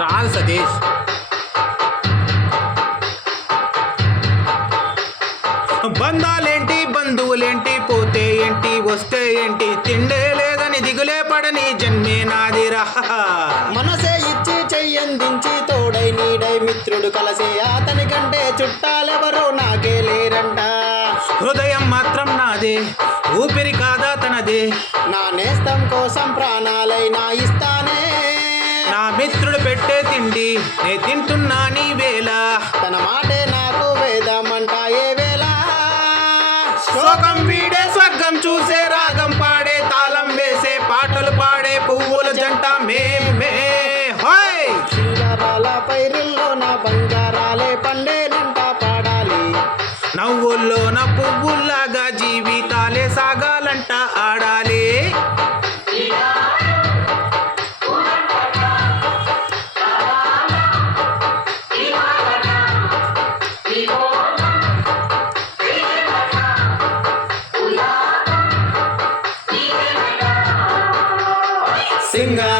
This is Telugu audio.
రాల్ సతీష్. బంధాలేంటి బంధువులేంటి పోతే ఏంటి వస్తే ఏంటి తిండే లేదని దిగులే పడని జన్మే నాదిరా. మనసే ఇచ్చి చెయ్యందించి తోడై నీడై మిత్రుడు కలసే అతని కంటే చుట్టాలెవరో నాకే లేరంట. హృదయం మాత్రం నాదే, ఊపిరి కాదా తనదే. నా నేస్తం కోసం ప్రాణాలైనా ఇస్తానే. నా మిత్రుడు పెట్టే తిండి నే తింటున్నా నీ వేళ. తన మాటే నాకు వేదమంట ఏ వేళ. శోకం వీడే స్వర్గం చూసే రాగం పాడే తాళం వేసే పాటలు పాడే పువ్వుల జంట మేమే. హోయ్ సింగారాల పైరుల్లో నా బంగారాలే పండేనంట పాడాలి. నవ్వుల్లో నా పువ్వుల్లాగా జీవితాలే సాగాలంట ఆడాలి. సింగారాల